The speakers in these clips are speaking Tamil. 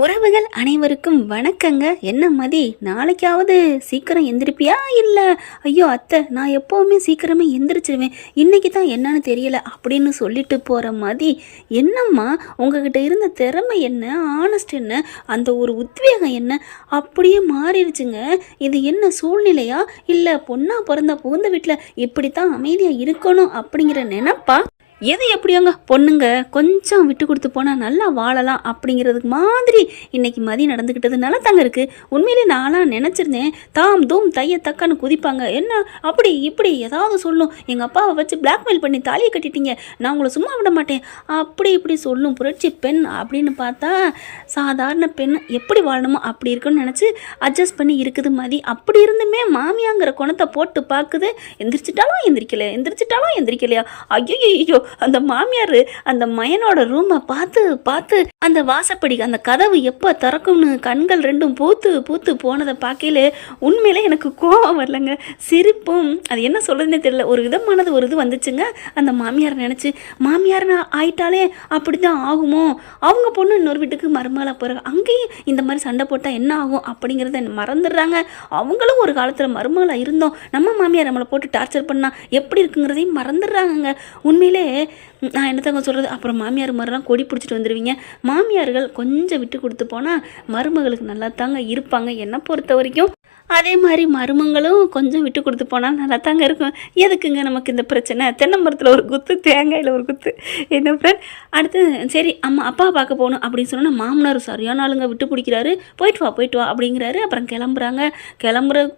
உறவுகள் அனைவருக்கும் வணக்கங்க. என்ன மதி, நாளைக்காவது சீக்கிரம் எந்திரிப்பியா? இல்லை ஐயோ அத்தை, நான் எப்போவுமே சீக்கிரமே எந்திரிச்சிருவேன், இன்னைக்கு தான் என்னன்னு தெரியல அப்படின்னு சொல்லிட்டு போகிற மதி, என்னம்மா உங்ககிட்ட இருந்த திறமை என்ன, ஆனஸ்ட் என்ன, அந்த ஒரு உத்வேகம் என்ன அப்படியே மாறிடுச்சுங்க. இது என்ன சூழ்நிலையா, இல்லை பொண்ணா பிறந்த புகுந்த வீட்டில் இப்படித்தான் அமைதியாக இருக்கணும் அப்படிங்கிற நினைப்பா? எது எப்படியோங்க, பொண்ணுங்க கொஞ்சம் விட்டு கொடுத்து போனால் நல்லா வாழலாம் அப்படிங்கிறதுக்கு மாதிரி இன்னைக்கு மதி நடந்துக்கிட்டது நல்லா தாங்க இருக்குது. உண்மையிலே நானாக நினச்சிருந்தேன் தாம் தூம் தைய தக்கான்னு குதிப்பாங்க, என்ன அப்படி இப்படி ஏதாவது சொல்லும், எங்கள் அப்பாவை வச்சு பிளாக்மெயில் பண்ணி தாலியை கட்டிட்டீங்க, நான் உங்களை சும்மா விட மாட்டேன் அப்படி இப்படி சொல்லும் புரட்சி பெண் அப்படின்னு பார்த்தா சாதாரண பெண் எப்படி வாழணுமோ அப்படி இருக்குன்னு நினச்சி அட்ஜஸ்ட் பண்ணி இருக்குது மதி. அப்படி இருந்துமே மாமியாங்கிற குணத்தை போட்டு பார்க்குது. எந்திரிச்சிட்டாலும் எந்திரிக்கலையா ஐயோ ஐயோ, அந்த மாமியார் அந்த மயனோட ரூமை பார்த்து பார்த்து அந்த வாசப்படி அந்த கதவு எப்போ திறக்கும்னு கண்கள் ரெண்டும் பூத்து பூத்து போனதை பார்க்கல உண்மையிலே எனக்கு கோபம் வரலங்க, சிரிப்பும் அது என்ன சொல்கிறதுனே தெரியல, ஒரு விதமானது ஒரு இது வந்துச்சுங்க. அந்த மாமியார் நினச்சி மாமியார்னு ஆயிட்டாலே அப்படி தான் ஆகுமோ, அவங்க பொண்ணு இன்னொரு வீட்டுக்கு மருமகளாக போகிறாங்க, அங்கேயும் இந்த மாதிரி சண்டை போட்டால் என்ன ஆகும் அப்படிங்கிறத மறந்துடுறாங்க. அவங்களும் ஒரு காலத்தில் மருமகளாக இருந்தோம், நம்ம மாமியார் நம்மளை போட்டு டார்ச்சர் பண்ணால் எப்படி இருக்குங்கிறதையும் மறந்துடுறாங்கங்க. உண்மையிலே நான் என்னத்தங்க சொல்கிறது. அப்புறம் மாமியார் மாதிரிலாம் கொடி பிடிச்சிட்டு வந்துடுவீங்க. மாமியார்கள் கொஞ்சம் விட்டு கொடுத்து போனால் மருமகளுக்கு நல்லா தாங்க இருப்பாங்க என்னை பொறுத்த வரைக்கும். அதே மாதிரி மருமங்களும் கொஞ்சம் விட்டு கொடுத்து போனால் நல்லா தாங்க இருக்கும். எதுக்குங்க நமக்கு இந்த பிரச்சனை, தென்னமரத்தில் ஒரு குத்து தேங்காயில் ஒரு குத்து. என்ன ஃப்ரெண்ட், அடுத்து சரி அம்மா அப்பா பார்க்க போகணும் அப்படின்னு சொன்னால் மாமனார் சரியான ஆளுங்க விட்டு பிடிக்கிறாரு, போயிட்டு வா அப்படிங்கிறாரு. அப்புறம்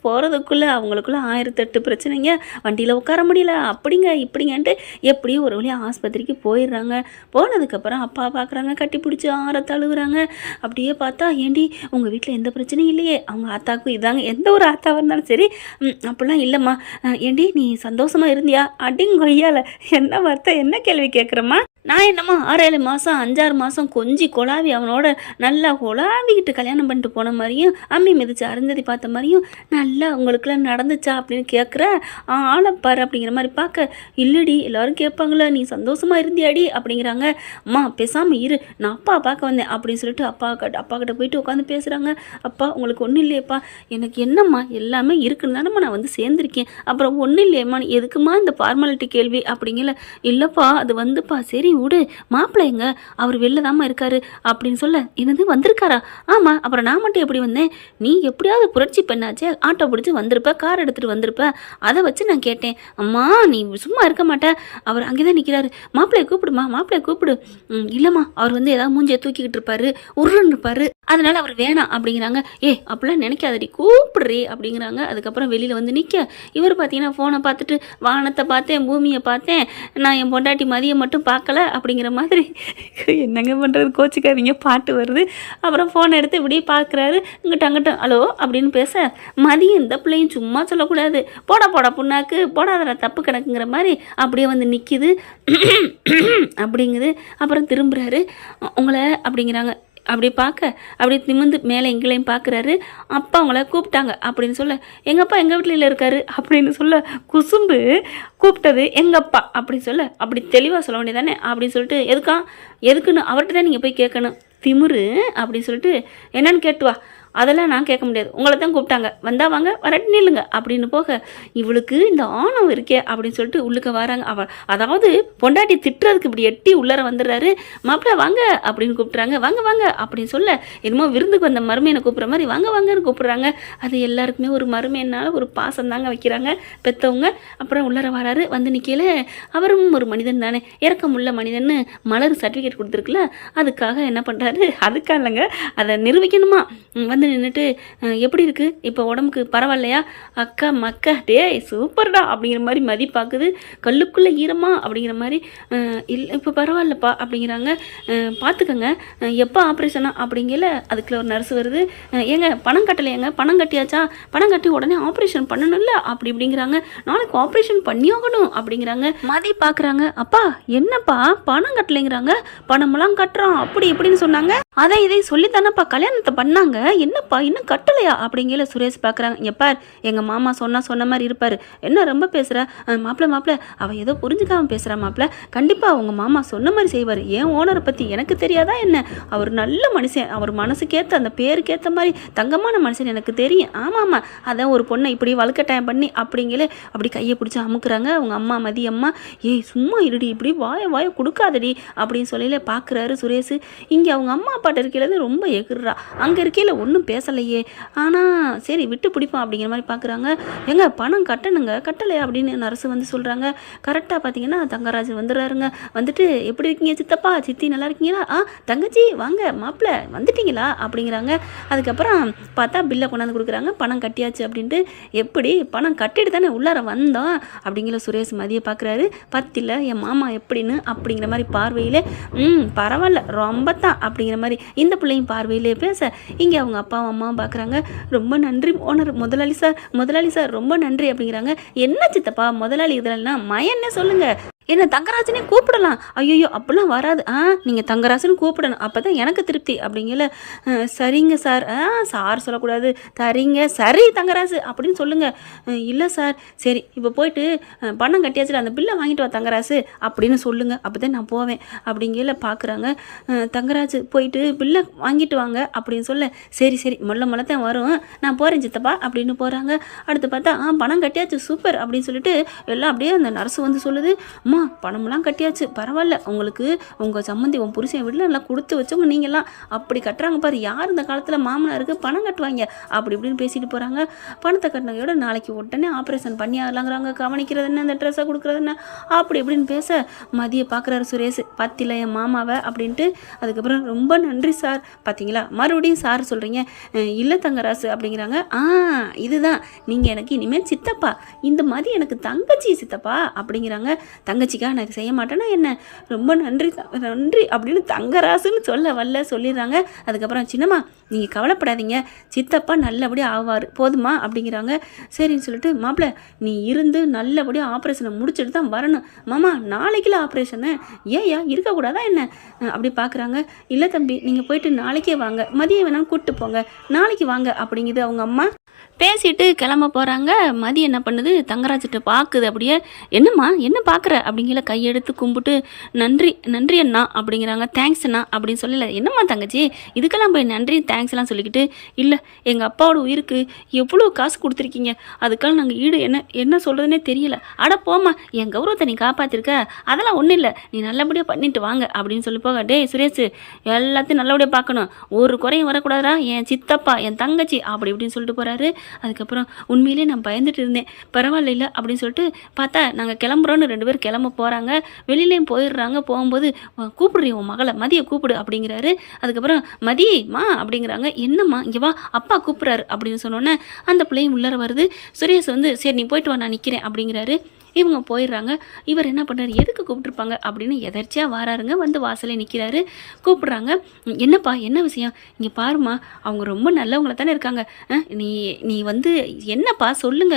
போகிறதுக்குள்ளே அவங்களுக்குள்ளே 1008 பிரச்சனைங்க, வண்டியில் உட்கார முடியல அப்படிங்க இப்படிங்கன்ட்டு எப்படியும் ஒரு வழியாக ஆஸ்பத்திரிக்கு போயிடுறாங்க. போனதுக்கப்புறம் அப்பா பார்க்குறாங்க, கட்டி பிடிச்சி ஆற தழுவுறாங்க. அப்படியே பார்த்தா ஏண்டி உங்கள் வீட்டில் எந்த பிரச்சனையும் இல்லையே, அவங்க ஆத்தாக்கும் இதாங்க, எந்த ஒரு ஆத்தாவாக இருந்தாலும் சரி அப்படிலாம் இல்லைம்மா, ஏண்டி நீ சந்தோஷமாக இருந்தியா அடிங்கொய்யால, என்ன வார்த்தை என்ன கேள்வி கேட்குறம்மா, நான் என்னம்மா 6-7 மாதம் 5-6 மாதம் கொஞ்சி கொலாவி அவனோட நல்லா கொலாவிக்கிட்டு கல்யாணம் பண்ணிட்டு போன மாதிரியும் அம்மி மிதிச்சு அருந்ததி பார்த்த மாதிரியும் நல்லா உங்களுக்குலாம் நடந்துச்சா அப்படின்னு கேட்குற ஆளப்பாரு அப்படிங்கிற மாதிரி பார்க்க, இல்லடி எல்லாரும் கேட்பாங்களா நீ சந்தோஷமாக இருந்தியாடி அப்படிங்கிறாங்க. அம்மா பேசாமல் இரு, நான் அப்பா பார்க்க வந்தேன் அப்படின்னு சொல்லிட்டு அப்பா கிட்ட போயிட்டு உட்காந்து பேசுகிறாங்க. அப்பா உங்களுக்கு ஒன்றும் இல்லையப்பா, எனக்கு என்னம்மா எல்லாமே இருக்குன்னு தானம்மா நான் வந்து சேர்ந்துருக்கேன், அப்புறம் ஒன்றும் இல்லையம்மா எதுக்குமா இந்த ஃபார்மாலிட்டி கேள்வி அப்படிங்கல. இல்லைப்பா அது வந்துப்பா, சரி விடு, மாப்பிள்ளைங்க அவர் வெளில தாம்மா இருக்காரு அப்படின்னு சொல்ல, என்னது வந்திருக்காரா, ஆமாம் அப்புறம் நான் மட்டும் எப்படி வந்தேன், நீ எப்படியாவது புரட்சி பெண்ணாச்சே ஆட்டோ பிடிச்சி வந்திருப்ப, கார் எடுத்துகிட்டு வந்திருப்ப, அதை வச்சு நான் கேட்டேன். அம்மா நீ சும்மா இருக்க மாட்டேன், அவர் அங்கே தான் நிற்கிறாரு, மாப்பிள்ளையை கூப்பிடு. இல்லைம்மா அவர் வந்து ஏதாவது மூஞ்சியை தூக்கிக்கிட்டு இருப்பாரு, உருன்னு இருப்பாரு, அதனால அவர் வேணாம் அப்படிங்கிறாங்க. அப்படிலாம் நினைக்காதடி கூப்பிடுறே அப்படிங்கிறாங்க. அதுக்கப்புறம் வெளியில் வந்து நிற்க இவர் பார்த்தீங்கன்னா ஃபோனை பார்த்துட்டு வானத்தை பார்த்தேன் பூமியை பார்த்தேன், நான் என் பொண்டாட்டி மதியை மட்டும் பார்க்கல அப்படிங்கிற மாதிரி. என்னங்க பண்ணுறது, கோச்சிக்காதீங்க, பாட்டு வருது. அப்புறம் ஃபோனை எடுத்து இப்படியே பார்க்குறாரு, அங்கிட்டும் ஹலோ அப்படின்னு பேச மதியம் இந்த பிள்ளையும் சும்மா சொல்லக்கூடாது, போடா புண்ணாக்கு போடாத தப்பு கணக்குங்கிற மாதிரி அப்படியே வந்து நிற்கிது அப்படிங்குது. அப்புறம் திரும்புகிறாரு, உங்களை அப்படிங்கிறாங்க. அப்படி பார்க்க அப்படி நிமிந்து மேலே எங்களையும் பார்க்குறாரு. அப்பா அவங்கள கூப்பிட்டாங்க அப்படின்னு சொல்ல, எங்கள் அப்பா எங்கள் வீட்டில் இருக்காரு அப்படின்னு சொல்ல, குசும்பு கூப்பிட்டது எங்கள் அப்பா அப்படின்னு சொல்ல, அப்படி தெளிவாக சொல்ல வேண்டியதானே அப்படின்னு சொல்லிட்டு, எதுக்குன்னு அவர்கிட்ட தான் நீங்கள் போய் கேட்கணும், திமிரு அப்படின்னு சொல்லிட்டு என்னன்னு கேட்டுவா, அதெல்லாம் நான் கேட்க முடியாது, உங்களை தான் கூப்பிட்டாங்க, வந்தா வாங்க வரட்டு நில்லுங்க அப்படின்னு போக, இவளுக்கு இந்த ஆணவம் இருக்கே அப்படின்னு சொல்லிட்டு உள்ளுக்க வராங்க. அதாவது பொண்டாட்டி திட்டுறதுக்கு இப்படி எட்டி உள்ளர வந்துடுறாரு. மாப்பிள்ள வாங்க அப்படின்னு கூப்பிட்றாங்க, வாங்க அப்படின்னு சொல்ல, என்னமோ விருந்துக்கு வந்த மருமையனை கூப்பிட்ற மாதிரி வாங்கன்னு கூப்பிட்றாங்க. அது எல்லாருக்குமே ஒரு மருமையனால ஒரு பாசம் தாங்க வைக்கிறாங்க பெற்றவங்க. அப்புறம் உள்ளர வராரு, வந்து நிற்கல, அவரும் ஒரு மனிதன் தானே, இறக்கமுள்ள மனிதன்னு மலர் சர்டிஃபிகேட் கொடுத்துருக்குல, அதுக்காக என்ன பண்ணுறாரு, அதுக்காக இல்லைங்க அதை நிரூபிக்கணுமா, வந்து நின்றுட்டு எப்படி இருக்குது இப்போ உடம்புக்கு பரவாயில்லையா, அக்கா மக்கா டே சூப்பர்டா அப்படிங்கிற மாதிரி மதி பார்க்குது, கல்லுக்குள்ளே ஈரமா அப்படிங்கிற மாதிரி, இல்லை இப்போ பரவாயில்லப்பா அப்படிங்கிறாங்க. பார்த்துக்கங்க எப்போ ஆப்ரேஷனா அப்படிங்கல. அதுக்குள்ள ஒரு நர்ஸ் வருது, ஏங்க பணம் கட்டலையாங்க, பணம் கட்டியாச்சா, பணம் கட்டி உடனே ஆப்ரேஷன் பண்ணணும்ல அப்படிங்கிறாங்க. நாளைக்கு ஆப்ரேஷன் பண்ணியாகணும் அப்படிங்கிறாங்க. மதி பார்க்குறாங்க, அப்பா என்னப்பா பணம் கட்டலைங்கிறாங்க, பணமெல்லாம் கட்டுறோம் அப்படி இப்படின்னு சொன்னாங்க. அதை இதை சொல்லித்தானப்பா கல்யாணத்தை பண்ணாங்க, என்னப்பா இன்னும் கட்டலையா அப்படிங்கல சுரேஷ் பார்க்குறாங்க. எப்பார் எங்கள் மாமா சொன்ன மாதிரி இருப்பார், என்ன ரொம்ப பேசுகிற மாப்பிள்ள அவள் ஏதோ புரிஞ்சுக்காமல் பேசுகிறா மாப்பிள்ள, கண்டிப்பாக உங்கள் மாமா சொன்ன மாதிரி செய்வார். ஏன் ஓனரை பற்றி எனக்கு தெரியாதா என்ன, அவர் நல்ல மனுஷன், அவர் மனசுக்கேற்ற அந்த பேருக்கேற்ற மாதிரி தங்கமான மனுஷன் எனக்கு தெரியும். ஆமாம் அதான் ஒரு பொண்ணை இப்படி வழுக்கட்டாயம் பண்ணி அப்படிங்களே அப்படி கையை பிடிச்சி அமுக்குறாங்க அவங்க அம்மா மதியம்மா. ஏய் சும்மா இருடி, இப்படி வாய கொடுக்காதடி அப்படின்னு சொல்லல பார்க்குறாரு சுரேஷ். இங்கே அவங்க அம்மா அப்பாட்ட இருக்கிறது ரொம்ப எகிர்றா, அங்கே இருக்கையில் ஒன்றும் பேசலையே, ஆனால் சரி விட்டு பிடிப்போம் அப்படிங்கிற மாதிரி பார்க்குறாங்க. எங்க பணம் கட்டணுங்க, கட்டலை அப்படின்னு நர்ஸு வந்து சொல்கிறாங்க. கரெக்டாக பார்த்தீங்கன்னா தங்கராஜ் வந்துடுறாருங்க. வந்துட்டு எப்படி இருக்கீங்க சித்தப்பா சித்தி நல்லா இருக்கீங்களா, தங்கச்சி வாங்க மாப்பிள்ள வந்துட்டீங்களா அப்படிங்கிறாங்க. அதுக்கப்புறம் பார்த்தா பில்லை கொண்டாந்து கொடுக்குறாங்க. பணம் கட்டியாச்சு அப்படின்ட்டு. எப்படி பணம் கட்டிட்டு தானே உள்ளார வந்தோம் அப்படிங்கிற சுரேஷ் மதியை பார்க்குறாரு. பத்தில என் மாமா எப்படின்னு அப்படிங்கிற மாதிரி பார்வையில் பரவாயில்ல ரொம்ப தான் அப்படிங்கிற மாதிரி இந்த பிள்ளையும் பார்வையிலே பேச இங்கே அவங்க அப்பாவும் அம்மாவும் பார்க்குறாங்க. ரொம்ப நன்றி ஓனர் முதலாளி சார் ரொம்ப நன்றி அப்படிங்கிறாங்க. என்ன சித்தப்பா முதலாளி இதெல்லாம் மயன்னே சொல்லுங்கள், என்ன தங்கராஜனே கூப்பிடலாம். ஐயோ அப்படிலாம் வராது, நீங்கள் தங்கராஜன்னு கூப்பிடணும், அப்போ தான் எனக்கு திருப்தி அப்படிங்கல. சரிங்க சார், சார் சொல்லக்கூடாது, தரீங்க சரி தங்கராஜ் அப்படின்னு சொல்லுங்கள். இல்லை சார் சரி இப்போ போயிட்டு பணம் கட்டியாச்சு அந்த பில்லை வாங்கிட்டு வா தங்கராஜ் அப்படின்னு சொல்லுங்கள், அப்போ தான் நான் போவேன் அப்படிங்கல. பார்க்குறாங்க தங்கராஜ் போயிட்டு பில்லை வாங்கிட்டு வாங்க அப்படின்னு சொல்ல சரி மொல்ல தான் வரும், நான் போகிறேன் சித்தப்பா அப்படின்னு போகிறாங்க. அடுத்து பார்த்தா பணம் கட்டியாச்சு சூப்பர் அப்படின்னு சொல்லிட்டு எல்லாம் அப்படியே அந்த நர்ஸு வந்து சொல்லுது. பணம்லாம் கட்டியாச்சு பரவாயில்ல, உங்களுக்கு உங்கள் சம்மந்தி உன் புருஷன் வீட்டில் நல்லா கொடுத்து வச்சவங்க நீங்கள்லாம் அப்படி கட்டுறாங்க பாரு, யார் இந்த காலத்தில் மாமனாருக்கு பணம் கட்டுவாங்க அப்படி இப்படின்னு பேசிட்டு போகிறாங்க. பணத்தை கட்டினதையோட நாளைக்கு உடனே ஆப்ரேஷன் பண்ணி ஆகலாங்கிறாங்க, கவனிக்கிறது என்ன இந்த ட்ரெஸ்ஸை கொடுக்குறது என்ன அப்படி இப்படின்னு பேச மதியை பார்க்குறாரு சுரேஷ். பத்தில என் மாமாவை அப்படின்ட்டு. அதுக்கப்புறம் ரொம்ப நன்றி சார், பார்த்தீங்களா மறுபடியும் சார் சொல்கிறீங்க, இல்லை தங்கராசு அப்படிங்கிறாங்க. இதுதான் நீங்கள் எனக்கு இனிமேல் சித்தப்பா, இந்த மாதிரி எனக்கு தங்கச்சி சித்தப்பா அப்படிங்கிறாங்க. தங்கச்சிக்கா நான் செய்ய மாட்டேன்னா என்ன, ரொம்ப நன்றி அப்படின்னு தங்கராசுன்னு சொல்லிடுறாங்க. அதுக்கப்புறம் சின்னம்மா நீங்கள் கவலைப்படாதீங்க, சித்தப்பா நல்லபடியாக ஆவார் போதுமா அப்படிங்கிறாங்க. சரின்னு சொல்லிட்டு மாப்பிள்ள நீ இருந்து நல்லபடியாக ஆப்ரேஷனை முடிச்சுட்டு தான் வரணும். மாமா நாளைக்குள்ள ஆப்ரேஷனு ஏயா இருக்கக்கூடாதா என்ன அப்படி பார்க்குறாங்க. இல்லை தம்பி நீங்கள் போயிட்டு நாளைக்கே வாங்க, மதியம் வேணாலும் கூப்பிட்டு போங்க, நாளைக்கு வாங்க அப்படிங்குது அவங்க அம்மா. பேசிட்டு கிளம்ப போகிறாங்க. மதி என்ன பண்ணுது, தங்கராஜிட்ட பார்க்குது. அப்படியே என்னம்மா என்ன பார்க்குற அப்படிங்கிற கையெடுத்து கும்பிட்டு நன்றி அண்ணா அப்படிங்கிறாங்க. தேங்க்ஸ் அண்ணா அப்படின்னு சொல்லல. என்னம்மா தங்கச்சி இதுக்கெல்லாம் போய் நன்றி தேங்க்ஸ்லாம் சொல்லிக்கிட்டு, இல்லை எங்கள் அப்பாவோட உயிருக்கு எவ்வளோ காசு கொடுத்துருக்கீங்க, அதுக்கெல்லாம் நாங்கள் ஈடு என்ன சொல்கிறதுனே தெரியல. அட போம்மா என் கௌரவத்தை நீ காப்பாற்றிருக்க, அதெல்லாம் ஒன்றும் இல்லை, நீ நல்லபடியாக பண்ணிட்டு வாங்க அப்படின்னு சொல்லி போக. டேய் சுரேஷ் எல்லாத்தையும் நல்லபடியாக பார்க்கணும், ஒரு குறையும் வரக்கூடாதா, என் சித்தப்பா என் தங்கச்சி அப்படி இப்படின்னு சொல்லிட்டு போகிறாரு. அதுக்கப்புறம் உண்மையிலே நான் பயந்துட்டு இருந்தேன், பரவாயில்ல அப்படின்னு சொல்லிட்டு பார்த்தா நாங்கள் கிளம்புறோன்னு 2 பேர் கிளம்ப போகிறாங்க. வெளியிலையும் போயிடுறாங்க. போகும்போது கூப்பிடுறீ உன் மகளை மதியை கூப்பிடு அப்படிங்கிறாரு. அதுக்கப்புறம் மதியம்மா அப்படிங்கிறாங்க. என்னம்மா இங்கே வா அப்பா கூப்பிட்றாரு அப்படின்னு சொன்னோன்னே அந்த பிள்ளையும் உள்ளர வருது. சுரேஷ் வந்து சரி நீ போயிட்டு வா நான் நிற்கிறேன் அப்படிங்கிறாரு. இவங்க போயிடுறாங்க. இவர் என்ன பண்ணுறாரு, எதுக்கு கூப்பிட்ருப்பாங்க அப்படின்னு எதர்ச்சியாக வாராருங்க. வந்து வாசலே நிற்கிறாரு. கூப்பிட்றாங்க. என்னப்பா என்ன விஷயம், இங்கே பாருமா அவங்க ரொம்ப நல்லவங்கள தானே இருக்காங்க, நீ வந்து என்னப்பா சொல்லுங்க,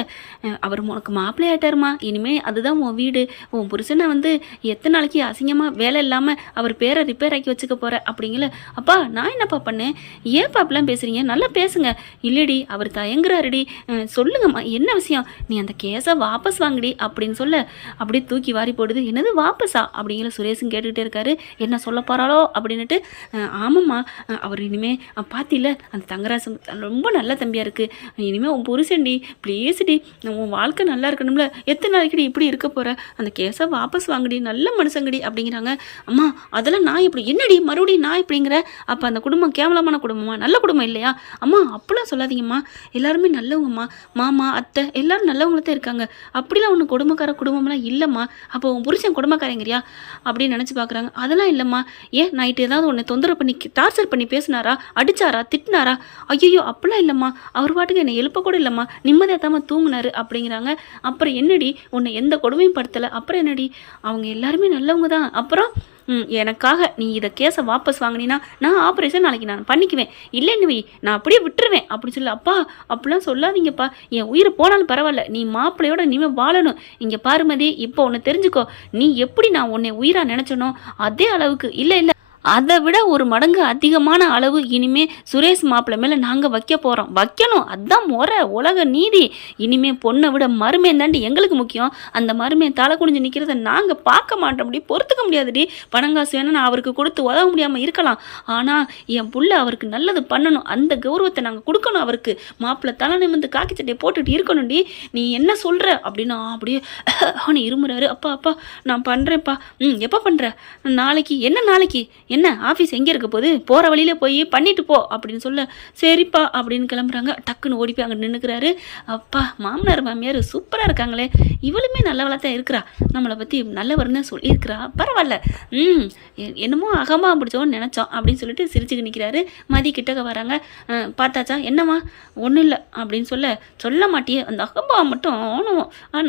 அவர் உனக்கு மாப்பிள்ளை ஆகிட்டாருமா, இனிமேல் அதுதான் உன் வீடு, உன் புருஷனை வந்து எத்தனை நாளைக்கு அசிங்கமாக வேலை இல்லாமல் அவர் பேரை ரிப்பேர் ஆக்கி வச்சுக்க போகிற அப்படிங்கல. அப்பா நான் என்னப்பா பண்ணேன், ஏன்ப்பா அப்படிலாம் பேசுகிறீங்க, நல்லா பேசுங்க. இல்லடி அவர் தயங்குறாருடி, சொல்லுங்கம்மா என்ன விஷயம், நீ அந்த கேஸை வாபஸ் வாங்கடி அப்படின்னு சொல்ல அப்படியே தூக்கி வாரி போடுது. என்னது வாபஸா அப்படிங்கிற சுரேஷும் கேட்டுக்கிட்டே இருக்காரு. என்ன சொல்ல போகிறாளோ அப்படின்னுட்டு. ஆமாம்மா அவர் இனிமே பார்த்தில அந்த தங்கராசு ரொம்ப நல்ல தம்பியாக இருக்குது, இனிமேல் உன் புருஷன்டி ப்ளீஸ்டி உன் வாழ்க்கை நல்லா இருக்கணும்ல, எத்தனை நாளைக்குடி இப்படி இருக்க போகிற, அந்த கேஸை வாபஸ் வாங்கடி, நல்ல மனுஷங்கடி அப்படிங்கிறாங்க. அம்மா அதெல்லாம் நான் இப்படி என்னடி மறுபடியும் நான் இப்படிங்கிற, அப்போ அந்த குடும்பம் கேவலமான குடும்பமா, நல்ல குடும்பம் இல்லையா? அம்மா அப்படிலாம் சொல்லாதீங்கம்மா, எல்லாருமே நல்லவங்கம்மா, மாமா அத்தை எல்லாரும் நல்லவங்கள தான் இருக்காங்க, அப்படிலாம் ஒன்று குடும்பம்லாம் இல்லைம்மா, அப்போ உன் புருஷன் குடும்பக்காரங்கிறியா அப்படின்னு நினச்சி பார்க்குறாங்க. அதெல்லாம் இல்லைம்மா, ஏன் நைட்டு ஏதாவது உன்னை தொந்தரவு பண்ணி டார்ச்சர் பண்ணி பேசினாரா, அடிச்சாரா, திட்டினாரா? ஐயோ அப்படிலாம் இல்லைம்மா, அவர் பாட்டுக்கு என்னை எழுப்ப கூட இல்லைம்மா, நிம்மதியாக தாம்மா தூங்குனாரு அப்படிங்கிறாங்க. அப்புறம் என்னடி உன்னை எந்த கொடுமையும் படுத்தலை, அப்புறம் என்னடி அவங்க எல்லாருமே நல்லவங்க தான், அப்புறம் எனக்காக நீ இதை கேஸை வாபஸ் வாங்கினீன்னா நான் ஆப்ரேஷன் நாளைக்கு நான் பண்ணிக்குவேன், இல்லைன்னு வை நான் அப்படியே விட்டுருவேன் அப்படின்னு சொல்லி. அப்பா அப்படிலாம் சொல்லாதீங்கப்பா, என் உயிரை போனாலும் பரவாயில்ல, நீ மாப்பிள்ளையோட நீமே வாழணும். இங்கே பாருமதி இப்போ ஒன்று தெரிஞ்சுக்கோ, நீ எப்படி நான் உன்னை உயிராக நினச்சனோ அதே அளவுக்கு இல்லை அதை விட ஒரு மடங்கு அதிகமான அளவு இனிமே சுரேஷ் மாப்பிள்ளை மேலே நாங்கள் வைக்க போகிறோம், வைக்கணும். அதுதான் முறை, உலக நீதி. இனிமே பொண்ணை விட மருமையன் தாண்டி எங்களுக்கு முக்கியம். அந்த மருமையன் தலை குனிஞ்சு நிற்கிறத நாங்கள் பார்க்க மாட்டோம், அப்படி பொறுத்துக்க முடியாதுடி. பணங்காசு வேணும் நான் அவருக்கு கொடுத்து உதவ முடியாமல் இருக்கலாம், ஆனால் என் புள்ள அவருக்கு நல்லது பண்ணணும், அந்த கௌரவத்தை நாங்கள் கொடுக்கணும் அவருக்கு. மாப்பிள்ளை தலை நிமிந்து காக்கி சட்டையை போட்டுட்டு இருக்கணும்டி. நீ என்ன சொல்கிற அப்படின்னா அப்படியே அவனை இருமுறாரு. அப்பா அப்பா நான் பண்ணுறேன்ப்பா. எப்போ பண்ணுற? நாளைக்கு. என்ன நாளைக்கு? என்ன ஆஃபீஸ் எங்கே இருக்க போகுது? போகிற வழியில போய் பண்ணிட்டு போ அப்படின்னு சொல்ல, சரிப்பா அப்படின்னு கிளம்புறாங்க. டக்குன்னு ஓடி போய் அங்கே நின்றுக்கிறாரு. அப்பா மாமனார் மாமியார் சூப்பராக இருக்காங்களே, இவளுமே நல்லவளாக தான் இருக்கிறா, நம்மளை பற்றி நல்லவர்னு சொல்லியிருக்கிறா, பரவாயில்ல. என்னமோ அகமாக பிடிச்சோன்னு நினச்சோம் அப்படின்னு சொல்லிட்டு சிரிச்சுக்கு நிற்கிறாரு. மதி கிட்டக்க வராங்க. பார்த்தாச்சா? என்னம்மா? ஒன்றும் இல்லை அப்படின்னு சொல்ல மாட்டியே, அந்த அகம்பாவை மட்டும்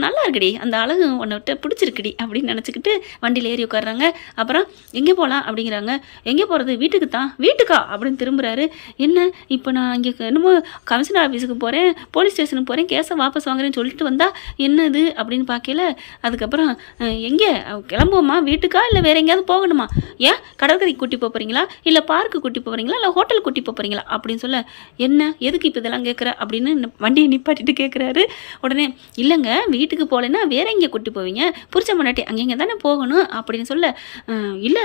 நல்லா இருக்குடி, அந்த அழகு உன்னை விட்டு பிடிச்சிருக்குடி அப்படின்னு நினச்சிக்கிட்டு வண்டியில் ஏறி உட்காடுறாங்க. அப்புறம் எங்கே போகலாம் அப்படிங்கிறாங்க. எங்கே போகிறது? வீட்டுக்கு தான். வீட்டுக்கா அப்படின்னு திரும்புகிறாரு. என்ன இப்போ நான் இங்கே என்னமோ கமிஷனர் ஆஃபீஸுக்கு போகிறேன், போலீஸ் ஸ்டேஷனுக்கு போகிறேன், கேஸை வாபஸ் வாங்குறேன்னு சொல்லிட்டு வந்தா என்னது அப்படின்னு பார்க்கல. அதுக்கப்புறம் எங்கே கிளம்புவோமா? வீட்டுக்கா இல்லை வேறு எங்கேயாவது போகணுமா? ஏன் கடற்கரைக்கு கூட்டி போகிறீங்களா, இல்லை பார்க்கு கூட்டி போகிறீங்களா, இல்லை ஹோட்டல் கூட்டி போகிறீங்களா அப்படின்னு சொல்ல, என்ன எதுக்கு இப்போ இதெல்லாம் கேட்குற அப்படின்னு வண்டியை நிப்பாட்டிட்டு கேட்குறாரு. உடனே இல்லைங்க வீட்டுக்கு போகலைன்னா வேற எங்கே கூட்டி போவீங்க, புரிச்ச முன்னாடி அங்கே தானே போகணும் அப்படின்னு சொல்ல, இல்லை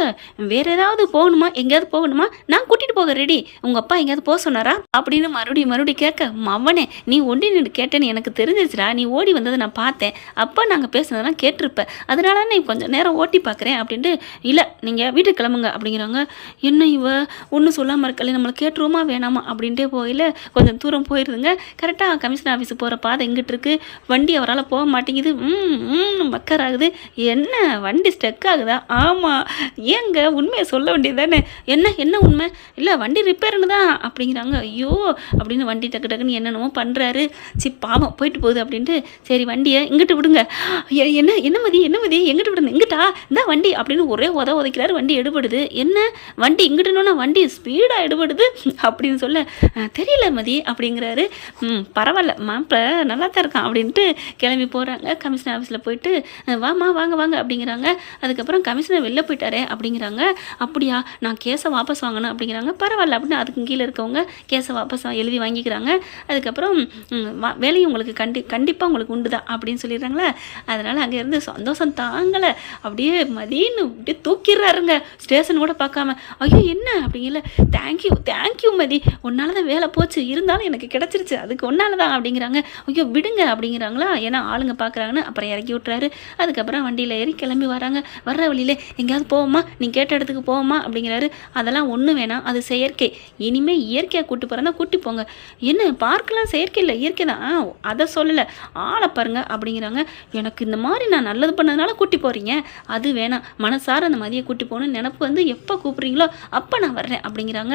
வேற ஏதாவது போகணுமா, எங்கேயாவது போகணுமா, நான் கூட்டிகிட்டு போக ரெடி, உங்கள் அப்பா எங்கேயாவது போக சொன்னாரா அப்படின்னு மறுபடியும் கேட்க, மவனே நீ ஒண்டி நின்று கேட்டேன்னு எனக்கு தெரிஞ்சிச்சுடா, நீ ஓடி வந்ததை நான் பார்த்தேன், அப்போ நாங்கள் பேசுனதெல்லாம் கேட்டிருப்பேன், அதனால நீ கொஞ்சம் நேரம் ஓட்டி பார்க்குறேன் அப்படின்ட்டு, இல்லை நீங்கள் வீட்டுக்கு கிளம்புங்க அப்படிங்கிறாங்க. என்ன இவ ஒன்றும் சொல்லாமல் இருக்கல, நம்மளை கேட்டுருவோமா வேணாமா அப்படின்ட்டே போகல. கொஞ்சம் தூரம் போயிருதுங்க. கரெக்டாக கமிஷனர் ஆஃபீஸுக்கு போகிற பாதை எங்கிட்டு இருக்குது, வண்டி அவரால் போக மாட்டேங்குது. மக்கர் ஆகுது. என்ன வண்டி ஸ்டக் ஆகுதா? ஆமாம். ஏங்க உண்மையை சொல்ல வேண்டியது தானே. என்ன உண்மை? இல்லை வண்டி ரிப்பேர்னு தான் அப்படிங்கிறாங்க. ஐயோ அப்படின்னு வண்டி டக்குன்னு என்னென்னமோ பண்ணுறாரு. பாவம் போயிட்டு போகுது அப்படின்ட்டு, சரி வண்டியை இங்கிட்டு விடுங்க. என்ன மதி எங்கிட்டு விடுங்க, இங்கிட்டா இந்த வண்டி அப்படின்னு ஒரே உதைக்கிறாரு. வண்டி எடுபடுது. என்ன வண்டி இங்கிட்டுனோன்னா வண்டி ஸ்பீடாக எடுபடுது அப்படின்னு சொல்ல, தெரியல மதி அப்படிங்கிறாரு. பரவாயில்ல மாப்பிள்ள நல்லா தான் இருக்கான் அப்படின்ட்டு கிளம்பி போகிறாங்க. கமிஷனர் ஆஃபீஸில் போயிட்டு வாமா வாங்க அப்படிங்கிறாங்க. அதுக்கப்புறம் கமிஷனர் வெளில போயிட்டாரே அப்படிங்கிறாங்க. அப்படியா, நான் கேஸை வாபஸ் வாங்கணும் அப்படிங்கிறாங்க. பரவாயில்ல அப்படின்னு அதுக்கு கீழே இருக்கவங்க கேஸை வாபஸ் எழுதி வாங்கிக்கிறாங்க. அதுக்கப்புறம் வேலையும் உங்களுக்கு கண்டிப்பாக உங்களுக்கு உண்டு தான் அப்படின்னு சொல்லிடுறாங்களே. அதனால் அங்கேருந்து சந்தோஷம் தாங்கலை. அப்படியே மதின்னு அப்படியே தூக்கிடுறாருங்க. ஸ்டேஷன் கூட பார்க்காம. ஐயோ என்ன அப்படிங்கல, தேங்க்யூ மதி, உன்னால தான் வேலை போச்சு, இருந்தாலும் எனக்கு கிடச்சிருச்சு, அதுக்கு ஒன்னால தான் அப்படிங்கிறாங்க. ஐயோ விடுங்க அப்படிங்கிறாங்களா, ஏன்னா ஆளுங்க பார்க்குறாங்கன்னு. அப்புறம் இறக்கி விட்டுறாரு. அதுக்கப்புறம் வண்டியில் ஏறி கிளம்பி வராங்க. வர்ற வழியிலே எங்கேயாவது போவோமா, நீ கேட்ட இடத்துக்கு போவோமா அப்படிங்கிறாரு. அதெல்லாம் ஒன்றும் வேணாம், அது செயற்கை, இனிமேல் இயற்கையாக கூட்டி போகிறதா கூட்டி போங்க. என்ன பார்க்கலாம் செயற்கை இல்லை இயற்கை தான், அதை சொல்லலை, ஆளை பாருங்க அப்படிங்கிறாங்க. எனக்கு இந்த மாதிரி நான் நல்லது பண்ணதுனால கூட்டி போகிறீங்க, அது வேணாம், மனசார அந்த மதியை கூட்டி போகணும்னு நினப்பு வந்து எப்போ கூப்பிட்றீங்களோ அப்போ நான் வர்றேன் அப்படிங்கிறாங்க.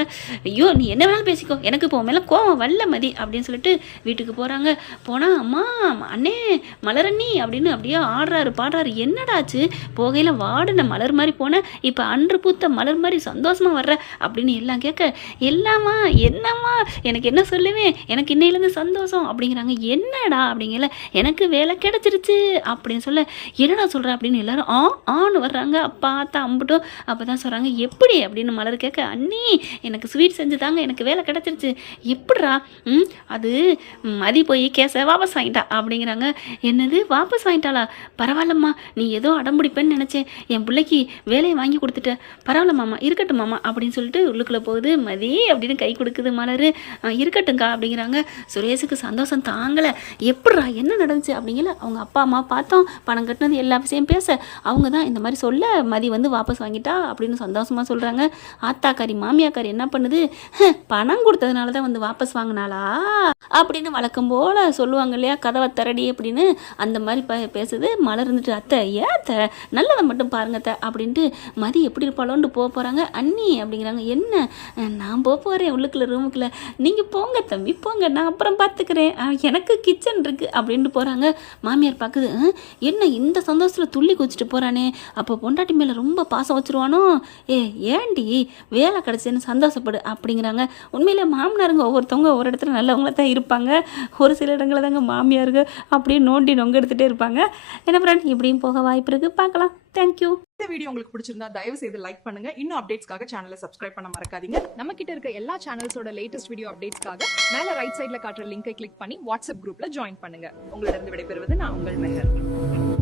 ஐயோ நீ என்ன வேணாலும் பேசிக்கோ, எனக்கு இப்போ மேலே கோவம் வல்ல மதி அப்படின்னு சொல்லிட்டு வீட்டுக்கு போகிறாங்க. போனால் அம்மா அண்ணே மலரண்ணி அப்படின்னு அப்படியே ஆடுறாரு பாடுறாரு. என்னடாச்சு, போகையில் வாடின மலர் மாதிரி போனேன், இப்போ அன்று பூத்த மலர் மாதிரி சந்தோஷமாக வர்ற அப்படின்னு எல்லாம் கேட்க, எல்லாமா என்னம்மா எனக்கு என்ன சொல்லுவேன், எனக்கு இன்னையிலேருந்து சந்தோஷம் அப்படிங்கிறாங்க. என்னடா அப்படிங்கல, எனக்கு வேலை கிடச்சிருச்சு அப்படின்னு சொல்ல, என்னடா சொல்கிற அப்படின்னு எல்லாரும் ஆன்னு வர்றாங்க. அப்பா ஆத்தா அம்பிட்டும். அப்போ தான் சொல்கிறாங்க, எப்படி அப்படின்னு மலர் கேட்க, அண்ணி எனக்கு ஸ்வீட் செஞ்சு தாங்க, எனக்கு வேலை கிடச்சிருச்சு. எப்படிரா? அது மதி போய் கேஸை வாபஸ் வாங்கிட்டா அப்படிங்கிறாங்க. என்னது வாபஸ் வாங்கிட்டாளா? பரவாயில்லம்மா, நீ ஏதோ அடம்பிடிப்பேன்னு நினச்சேன், என் பிள்ளைக்கு வேலையை வாங்கி கொடுத்துட்ட, பரவாயில்ல மாமா, இருக்கட்டும் மாமா அப்படின்னு சொல்லிட்டு உள்ளுக்குள்ளே போகுது. மதி அப்படின்னு கை கொடுக்குது மலர். இருக்கட்டும்க்கா அப்படிங்கிறாங்க. சுரேஷுக்கு சந்தோஷம் தாங்கலை. எப்படிரா என்ன நடந்துச்சு அப்படிங்கல, அவங்க அப்பா அம்மா பார்த்தோம், பணம் கட்டினது எல்லா விஷயம் பேச, அவங்க தான் இந்த மாதிரி சொல்ல மதி வந்து வாபஸ் வாங்கிட்டா அப்படின்னு சந்தோஷமாக சொல்கிறாங்க. ஆத்தாக்காரி மாமியாக்காரி என்ன பண்ணுது, பணம் கொடுத்ததுனால தான் வந்து வாபஸ் வாங்கினாளா அப்படின்னு வழக்கம் போல் சொல்லுவாங்க இல்லையா, கதவை திரடி அப்படின்னு அந்த மாதிரி பேசுது. மலர் இருந்துட்டு, அத்தை ஏத்த நல்லதை மட்டும் பாருங்க அத்தை அப்படின்ட்டு மதி எப்படி இருப்பாளோன்ட்டு போகிறாங்க. அண்ணி அப்படிங்கிறாங்க. என்ன, நான் போகிறேன் உள்ளுக்குள்ள ரூமுக்குள்ள, நீங்கள் போங்க தம்பி போங்க, நான் அப்புறம் பார்த்துக்கிறேன், எனக்கு கிச்சன் இருக்குது அப்படின்ட்டு போகிறாங்க. மாமியார் பார்க்குது, என்ன இந்த சந்தோஷத்தில் துள்ளி குதிச்சுட்டு போகிறானே, அப்போ பொண்டாட்டி மேலே ரொம்ப பாசம் வச்சுருவானோ, ஏண்டி வேலை கிடச்சேன்னு சந்தோஷப்படு அப்படிங்கிறாங்க. உண்மையிலே மாமனாருங்க ஒவ்வொருத்தவங்க ஒவ்வொரு இடத்துல நல்லவங்கள தான் இருப்பாங்க, ஒரு சில இடங்களில் தாங்க மாமியாருங்க அப்படியே நோண்டி நொங்க எடுத்துகிட்டே இருப்பாங்க. என்ன ஃப்ரெண்ட், இப்படியும் போக வாய்ப்பு இருக்குது, பார்க்கலாம். தேங்க்யூ. இந்த வீடியோ உங்களுக்கு பிடிச்சிருந்தா தயவு செய்து லைக் பண்ணுங்க. இன்னும் அப்டேட்ஸ்க்காக சேனலை சப்ஸ்கிரைப் பண்ண மறக்காதீங்க. நம்ம கிட்ட இருக்க எல்லா சேனல்ஸோட லேட்டஸ்ட் வீடியோ அப்டேட்ஸ்க்காக மேல ரைட் சைடுல காட்டுற லிங்கை கிளிக் பண்ணி வாட்ஸ்அப் குரூப்ல ஜாயின் பண்ணுங்க. உங்களிடம் விடைபெறுவது நான் உங்கள் மெஹர்.